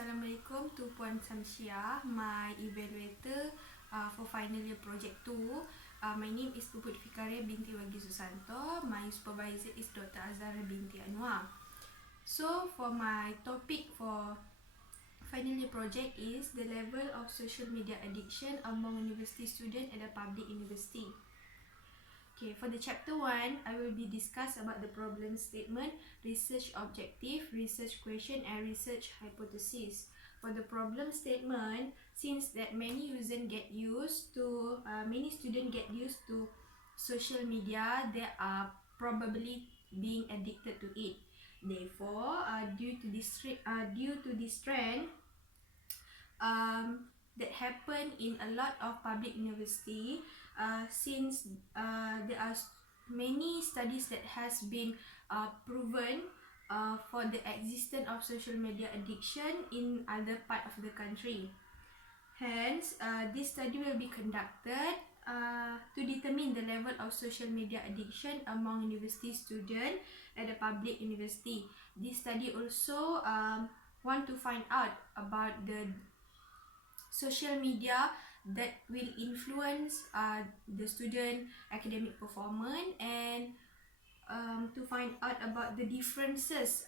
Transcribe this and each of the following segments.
Assalamualaikum to Puan Samsia, my evaluator for final year project 2. My name is Puput Fikare binti Wagi Susanto. My supervisor is Dr. Azhara binti Anwar. So for my topic for final year project is the level of social media addiction among university students at a public university. Okay, for the chapter 1, I will be discuss about the problem statement, research objective, research question and research hypothesis. For the problem statement, since that many students get used to social media, they are probably being addicted to it. Therefore, due to this trend, that happen in a lot of public university, since there are many studies that has been proven for the existence of social media addiction in other part of the country. Hence, this study will be conducted to determine the level of social media addiction among university students at a public university. This study also want to find out about the social media that will influence the student academic performance, and to find out about the differences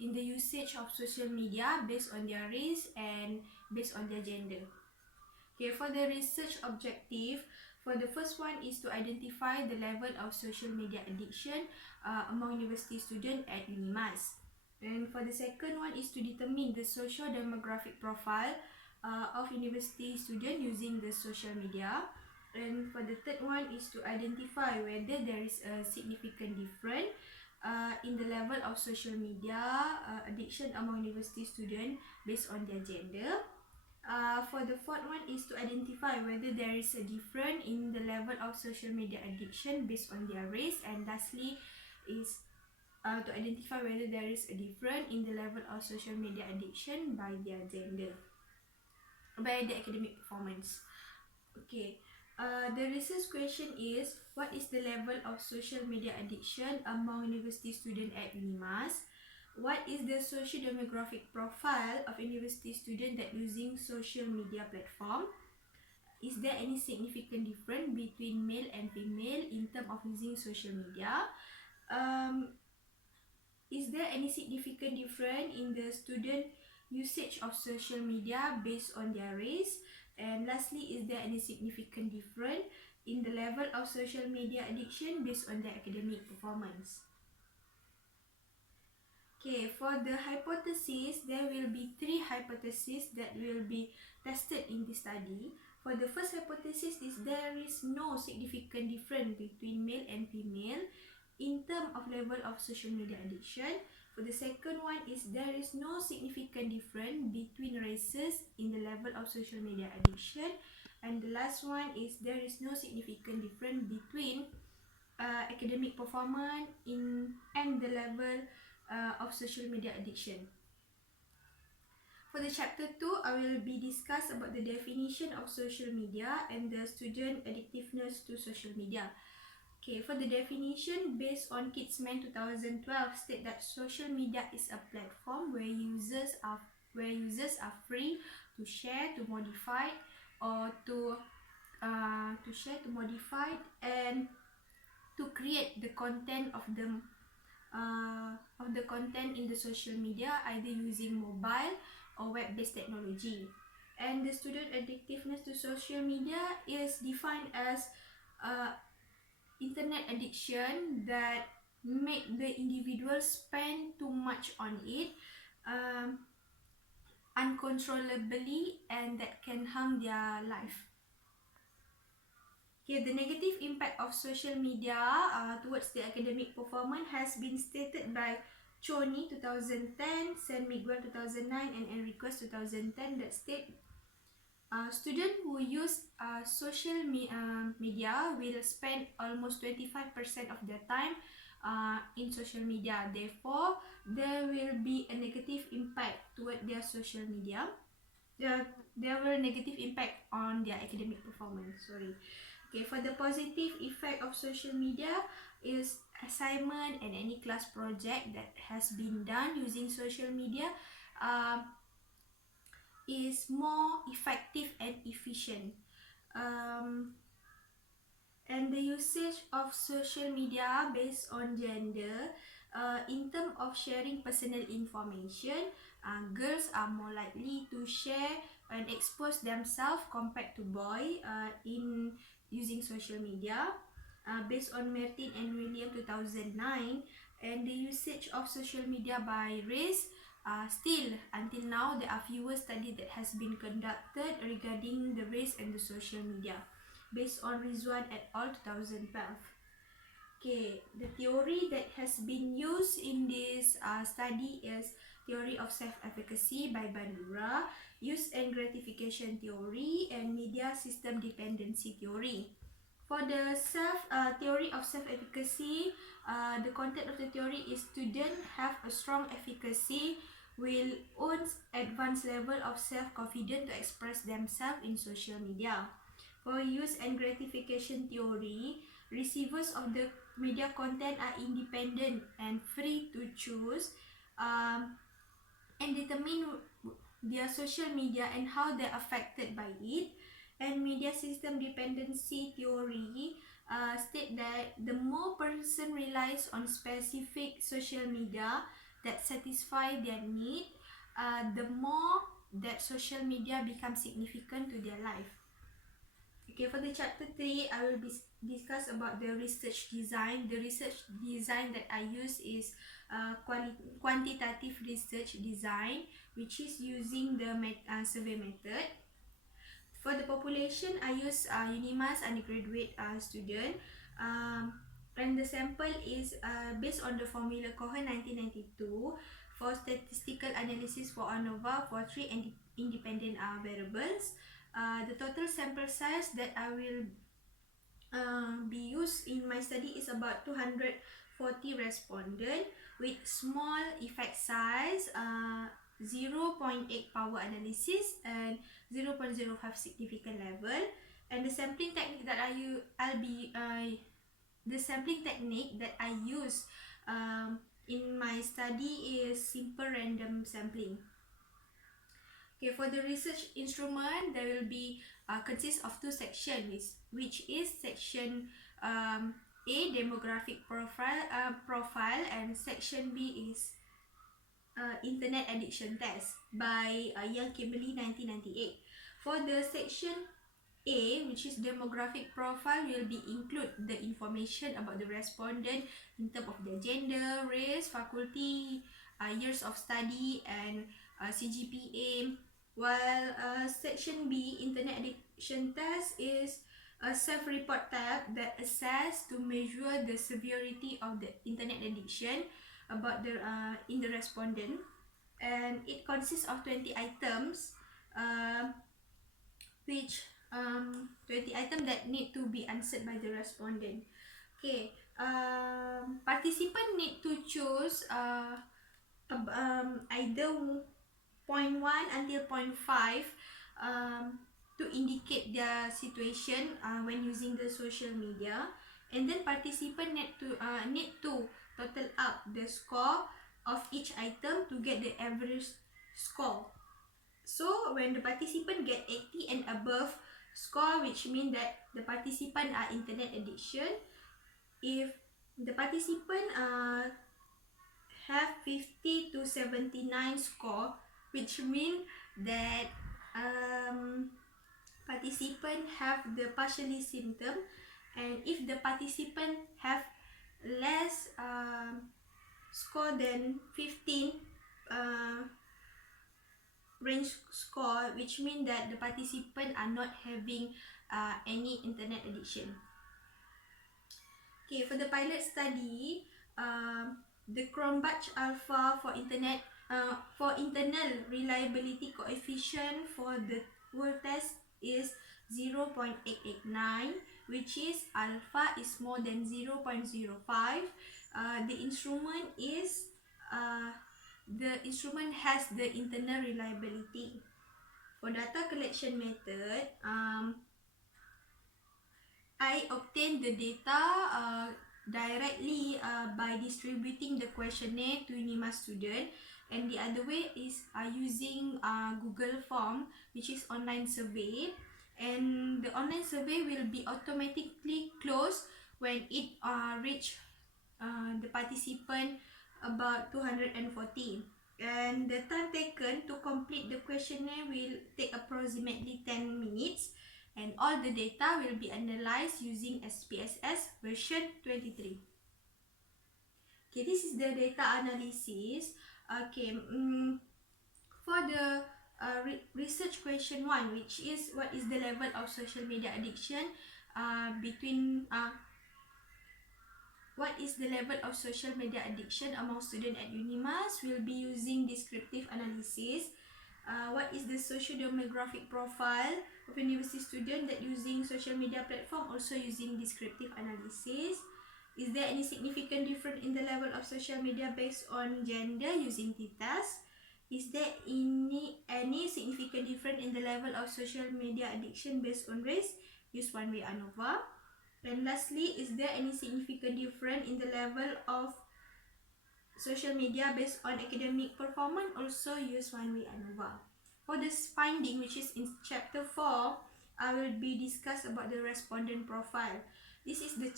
in the usage of social media based on their race and based on their gender. Okay, for the research objective, for the first one is to identify the level of social media addiction among university students at UNIMAS. And for the second one is to determine the social demographic profile of university students using the social media. And for the third one is to identify whether there is a significant difference in the level of social media addiction among university students based on their gender. For the fourth one is to identify whether there is a difference in the level of social media addiction based on their race. And lastly is to identify whether there is a difference in the level of social media addiction by their gender, by the academic performance. Okay, the research question is, what is the level of social media addiction among university students at UNIMAS? What is the socio-demographic profile of university students that using social media platform? Is there any significant difference between male and female in terms of using social media? Is there any significant difference in the student usage of social media based on their race? And lastly, is there any significant difference in the level of social media addiction based on their academic performance? Okay, for the hypothesis, there will be 3 hypotheses that will be tested in this study. For the first hypothesis is there is no significant difference between male and female in terms of level of social media addiction. For the second one is there is no significant difference between races in the level of social media addiction. And the last one is there is no significant difference between academic performance and the level of social media addiction. For the chapter 2, I will be discuss about the definition of social media and the student addictiveness to social media. Okay, for the definition, based on Kidsman 2012, state that social media is a platform where users are free to share, to modify, or to modify and to create the content of the content in the social media, either using mobile or web-based technology. And the student addictiveness to social media is defined as internet addiction that make the individual spend too much on it uncontrollably, and that can harm their life. Okay, the negative impact of social media towards the academic performance has been stated by Choni 2010, San Miguel 2009 and Enriquez 2010 that state students who use social media will spend almost 25% of their time in social media. Therefore, there will be a negative impact toward their social media. There will negative impact on their academic performance. Okay, for the positive effect of social media is assignment and any class project that has been done using social media is more effective and efficient. And the usage of social media based on gender, in terms of sharing personal information, girls are more likely to share and expose themselves compared to boys in using social media. Based on Martin and William 2009, and the usage of social media by race, still until now there are fewer studies that has been conducted regarding the race and the social media, based on Rizwan et al. 2012. Okay, the theory that has been used in this study is theory of self-efficacy by Bandura, use and gratification theory, and media system dependency theory. For the theory of self-efficacy, the content of the theory is students have a strong efficacy, will own advanced level of self-confidence to express themselves in social media. For use and gratification theory, receivers of the media content are independent and free to choose and determine their social media and how they're affected by it. And media system dependency theory state that the more person relies on specific social media that satisfy their need, the more that social media becomes significant to their life. Okay, for the chapter 3, I will discuss about the research design. The research design that I use is quantitative research design, which is using the survey method. For the population, I use UNIMAS undergraduate student, and the sample is based on the formula cohort 1992 for statistical analysis for ANOVA for 3 independent variables. The total sample size that I will be used in my study is about 240 respondents with small effect size, 0.8 power analysis, and 0.05 significant level. And the sampling technique that the sampling technique that I use in my study is simple random sampling. Okay, for the research instrument, there will be consist of 2 sections, which is section A, demographic profile, and section B is internet addiction test by Young Kimberly 1998. For the section A, which is demographic profile, will be include the information about the respondent in terms of their gender, race, faculty, years of study, and CGPA. While section B, internet addiction test, is a self-report tab that assess to measure the severity of the internet addiction about the in the respondent, and it consists of 20 items, which 20 items that need to be answered by the respondent. Okay, participant need to choose either 0.1 until 0.5 to indicate their situation when using the social media, and then participant need to total up the score of each item to get the average score. So when the participant get 80 and above score, which means that the participant are internet addiction. If the participant have 50 to 79 score, which mean that participant have the partially symptom, and if the participant have less score than 15 range score, which mean that the participant are not having any internet addiction. Okay, for the pilot study, the Cronbach alpha for internal reliability coefficient for the whole test is 0.889, which is alpha is more than 0.05. The instrument has the internal reliability. For data collection method, I obtain the data directly by distributing the questionnaire to UNIMAS student, and the other way is using Google form, which is online survey, and the online survey will be automatically closed when it reach the participant about 240, and the time taken to complete the questionnaire will take approximately 10 minutes, and all the data will be analyzed using SPSS version 23. Okay, this is the data analysis. Okay, for the research question 1, which is what is the level of social media addiction what is the level of social media addiction among students at UNIMAS? We'll be using descriptive analysis. What is the socio-demographic profile of university student that using social media platform? Also using descriptive analysis. Is there any significant difference in the level of social media based on gender using t-test? Is there any significant difference in the level of social media addiction based on race? Use one-way ANOVA. And lastly, is there any significant difference in the level of social media based on academic performance? Also use one-way ANOVA. For this finding, which is in chapter 4, I will be discuss about the respondent profile. This is the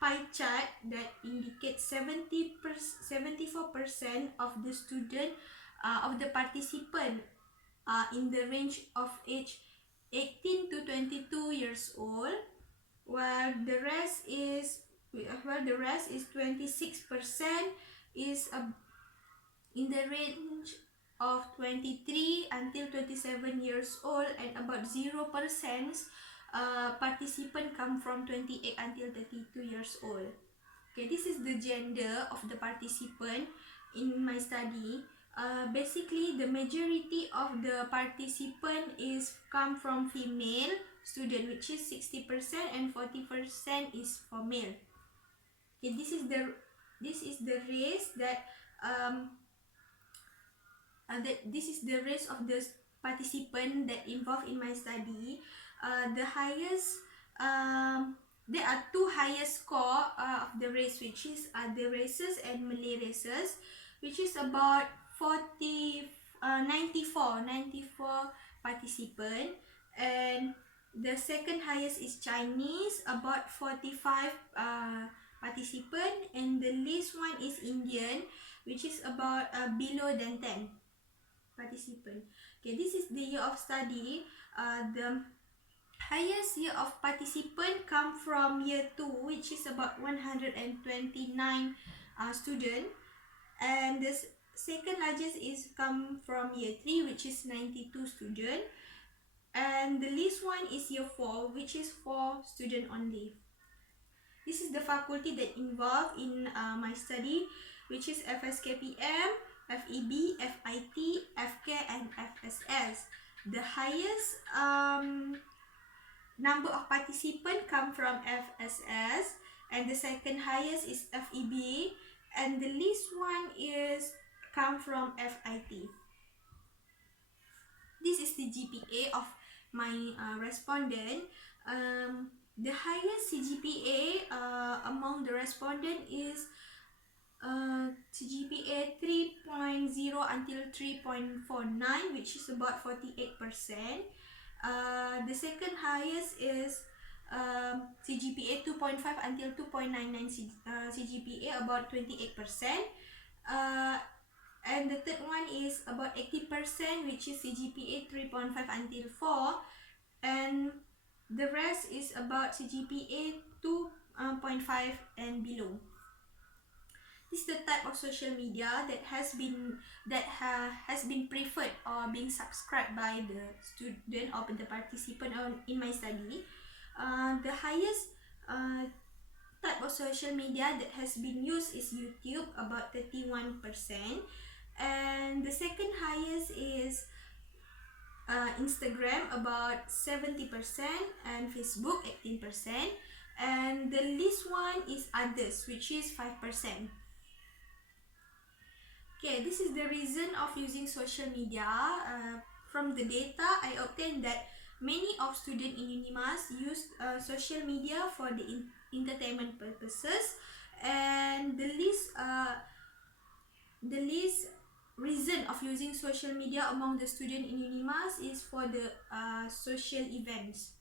pie chart that indicates 74% of the student of the participant in the range of age 18 to 22 years old, while the rest is 26% is in the range of 23 until 27 years old, and about 0% participant come from 28 until 32 years old. Okay, this is the gender of the participant in my study. Basically, the majority of the participant is come from female student, which is 60%, and 40% is for male. Okay, this is the race that this is the race of the participant that involved in my study. The highest there are two highest score of the race, which is the races and Malay races, which is about 94 participant, and the second highest is Chinese, about 45 participant, and the least one is Indian, which is about below than 10 participant. Okay, this is the year of study. The highest year of participant come from year 2, which is about 129 student, and the second largest is come from year 3, which is 92 student, and the least one is year 4, which is 4 student only. This is the faculty that involved in my study, which is FSKPM, FEB, FIT, FK, and FSS. The highest number of participants come from FSS, and the second highest is FEB, and the least one is come from FIT. This is the GPA of my respondent. The highest CGPA among the respondent is CGPA 3.0 until 3.49, which is about 48%. The second highest is CGPA 2.5 until 2.99 CGPA, about 28%. And the third one is about 80%, which is CGPA 3.5 until 4, and the rest is about CGPA 2.5 and below. This is the type of social media that has been preferred or being subscribed by the student or the participant in my study. The highest type of social media that has been used is YouTube, about 31%, and the second highest is Instagram, about 70%, and Facebook 18%, and the least one is others, which is 5%. Okay, this is the reason of using social media. From the data I obtained that many of students in UNIMAS use social media for the entertainment purposes, and the least reason of using social media among the student in UNIMAS is for the social events,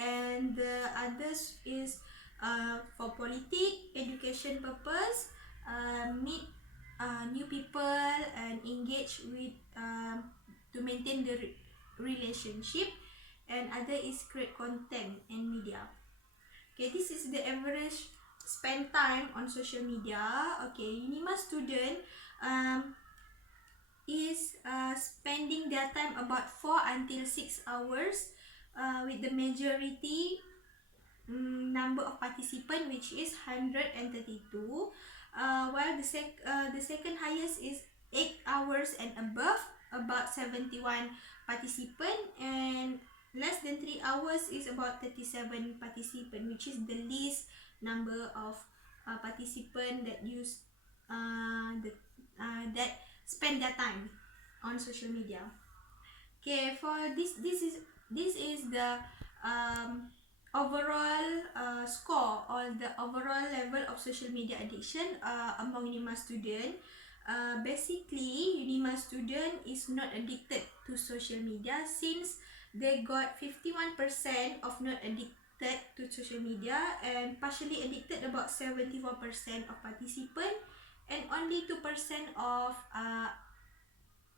and the others is for politic, education purpose, meet new people and engage with to maintain the relationship, and other is create content and media. Okay, this is the average spend time on social media. Okay, UNIMAS student is spending their time about 4 until 6 hours, with the majority number of participants, which is 132, while the second highest is 8 hours and above, about 71 participants, and less than 3 hours is about 37 participants, which is the least number of participants that use that spend their time on social media. Okay, for this is the overall score, or the overall level of social media addiction among UNIMAS student. Basically, UNIMAS student is not addicted to social media, since they got 51% of not addicted to social media, and partially addicted about 74% of participants, and only 2% of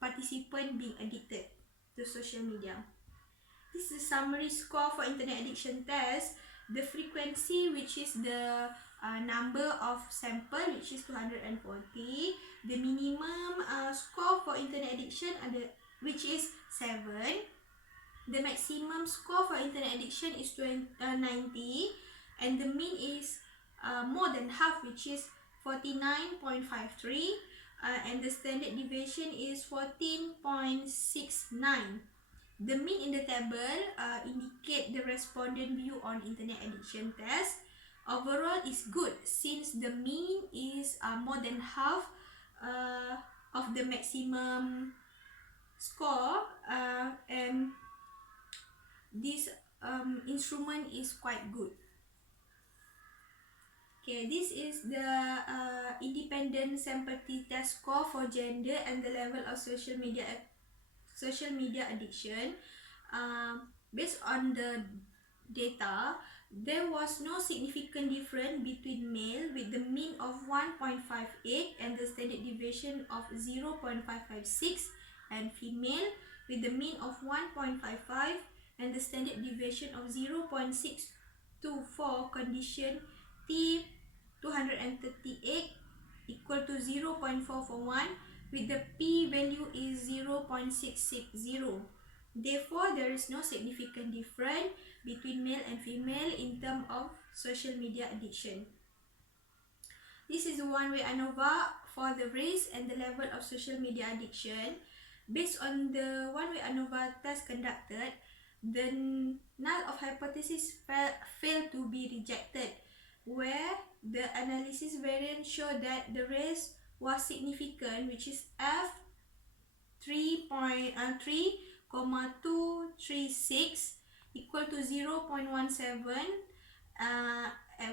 participants being addicted to social media. This is a summary score for internet addiction test. The frequency, which is the number of sample, which is 240. The minimum score for internet addiction, which is 7. The maximum score for internet addiction is 90, and the mean is more than half, which is 49.53, and the standard deviation is 14.69. The mean in the table indicate the respondent view on internet addiction test. Overall is good, since the mean is more than half of the maximum score, and this instrument is quite good. Okay, this is the independent sympathy test score for gender and the level of social media addiction. Based on the data, there was no significant difference between male with the mean of 1.58 and the standard deviation of 0.556, and female with the mean of 1.55 and the standard deviation of 0.624. Condition T238 equal to 0.441, with the p-value is 0.660. Therefore, there is no significant difference between male and female in terms of social media addiction. This is a one-way ANOVA for the race and the level of social media addiction. Based on the one-way ANOVA test conducted, the null of hypothesis failed to be rejected, where the analysis variance showed that the race was significant, which is F 3.236 equal to 0.17,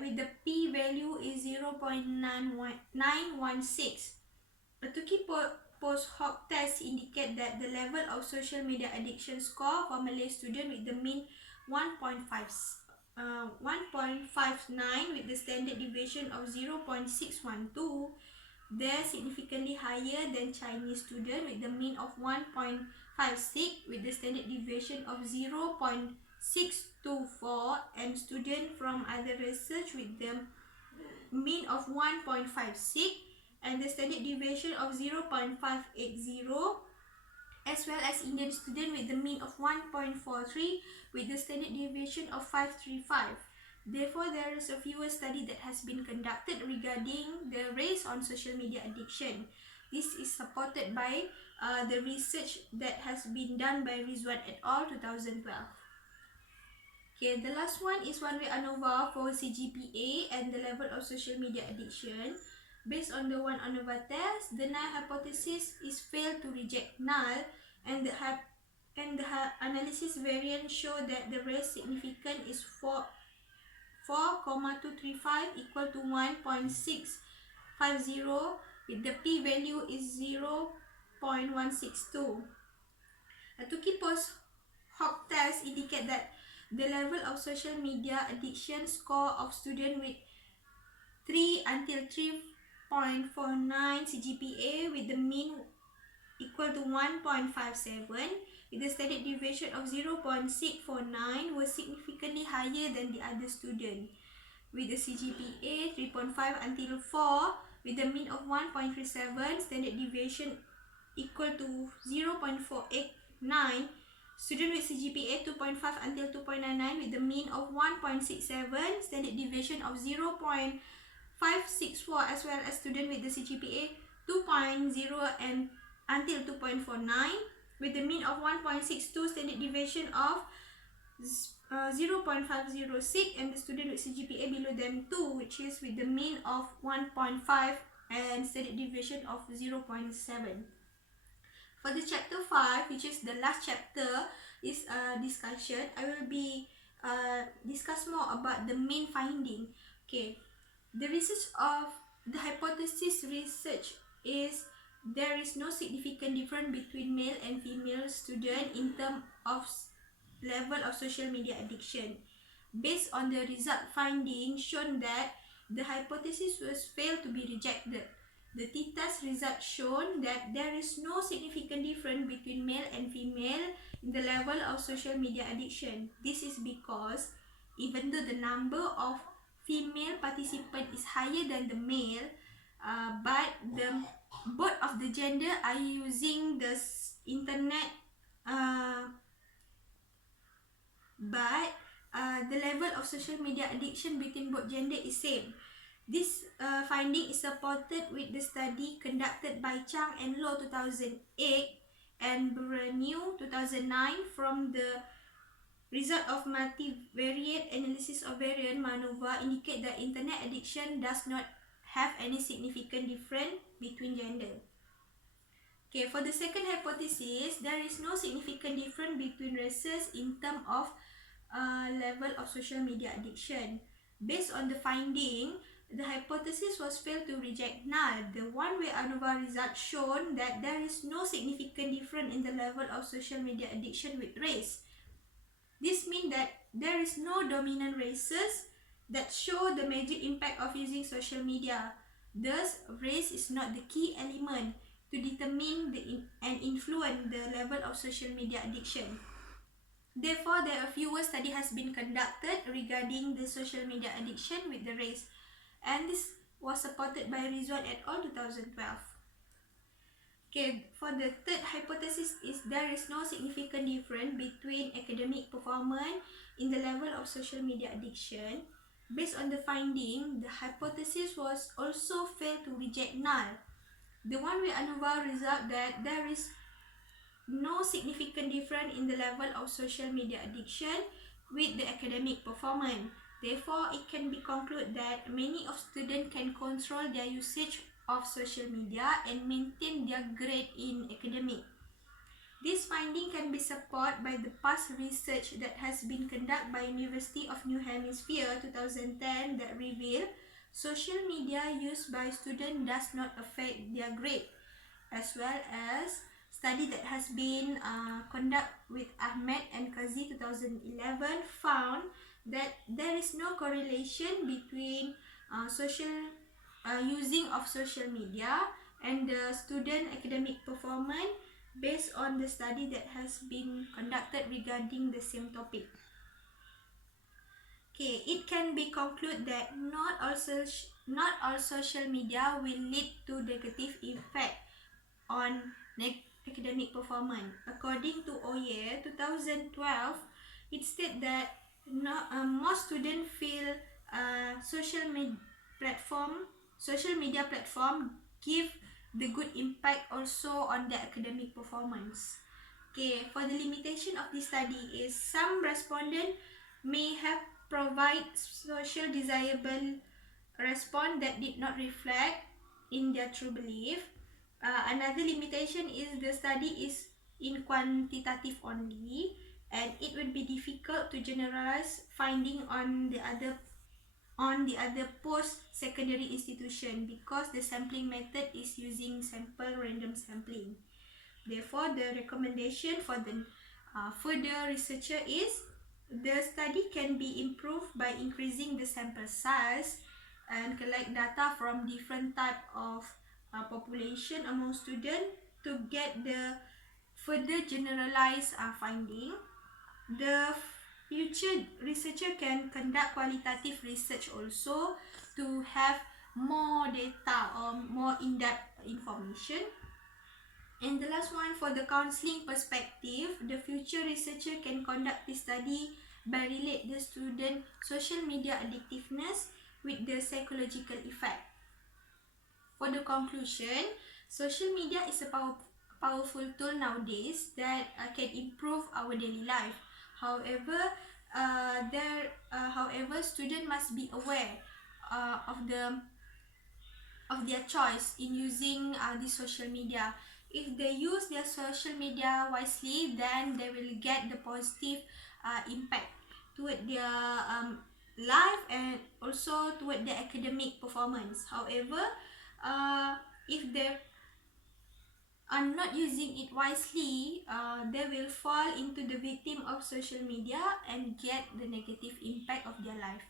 with the p-value is 0.916. A Tukey post hoc test indicate that the level of social media addiction score for Malay student with the mean 1.59 with the standard deviation of 0.612, they're significantly higher than Chinese student with the mean of 1.56 with the standard deviation of 0.624, and student from other research with the mean of 1.56 and the standard deviation of 0.580, as well as Indian student with the mean of 1.43 with the standard deviation of 535. Therefore, there is a fewer study that has been conducted regarding the race on social media addiction. This is supported by the research that has been done by Rizwan et al. 2012. Okay, the last one is one-way ANOVA for CGPA and the level of social media addiction. Based on the one ANOVA test, the null hypothesis is failed to reject null, and the analysis variance show that the race significant is 4,235 equal to 1.650, with the p-value is 0 0.162. A Tukey post hoc test indicate that the level of social media addiction score of students with 3 until 3.49 CGPA with the mean equal to 1.57 with the standard deviation of 0.649 was significantly higher than the other student with the CGPA 3.5 until 4 with the mean of 1.37, standard deviation equal to 0.489. Student with CGPA 2.5 until 2.99 with the mean of 1.67, standard deviation of 0.564, as well as student with the CGPA 2.0 and until 2.49 with the mean of 1.62, standard deviation of 0.506, and the student with CGPA below than 2, which is with the mean of 1.5 and standard deviation of 0.7. For the chapter 5, which is the last chapter, is a discussion. I will be discuss more about the main finding. Okay, the research of the hypothesis research is there is no significant difference between male and female student in terms of level of social media addiction. Based on the result finding shown that the hypothesis was failed to be rejected. The t-test result shown that there is no significant difference between male and female in the level of social media addiction. This is because even though the number of female participants is higher than the male, but both of the gender are using the internet, the level of social media addiction between both gender is same. This finding is supported with the study conducted by Chang and Low 2008 and Brenew 2009 from the result of multivariate analysis of variant MANOVA indicate that internet addiction does not have any significant difference between gender. Okay, for the second hypothesis, there is no significant difference between races in terms of level of social media addiction. Based on the finding, the hypothesis was failed to reject null. The one-way ANOVA result shown that there is no significant difference in the level of social media addiction with race. This means that there is no dominant races that show the major impact of using social media. Thus, race is not the key element to determine and influence the level of social media addiction. Therefore, there are fewer studies has been conducted regarding the social media addiction with the race, and this was supported by Rizwan et al. 2012. Okay, for the third hypothesis is there is no significant difference between academic performance in the level of social media addiction. Based on the finding, the hypothesis was also failed to reject null. The one-way ANOVA result that there is no significant difference in the level of social media addiction with the academic performance. Therefore, it can be concluded that many of students can control their usage of social media and maintain their grade in academic. This finding can be supported by the past research that has been conducted by University of New Hampshire 2010 that revealed social media used by students does not affect their grade, as well as study that has been conducted with Ahmed and Kazi 2011 found that there is no correlation between using of social media and the student academic performance based on the study that has been conducted regarding the same topic. Okay, it can be concluded that not all social media will lead to negative effect on academic performance. According to Oye 2012, it stated that most students feel social media platform give the good impact also on their academic performance. Okay, for the limitation of this study is some respondents may have provide social desirable response that did not reflect in their true belief. Another limitation is the study is in quantitative only, and it would be difficult to generalize finding on the other post-secondary institution because the sampling method is using sample random sampling. Therefore, the recommendation for the further researcher is the study can be improved by increasing the sample size and collect data from different type of population among students to get the further generalized finding. The future researcher can conduct qualitative research also to have more data or more in-depth information. And the last one, for the counseling perspective, the future researcher can conduct this study by relate the student social media addictiveness with the psychological effect. For the conclusion, social media is a powerful tool nowadays that can improve our daily life. However, students must be aware of their choice in using the social media. If they use their social media wisely, then they will get the positive impact toward their life and also toward their academic performance. However, if they are not using it wisely, they will fall into the victim of social media and get the negative impact of their life.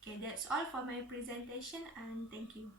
Okay, that's all for my presentation, and thank you.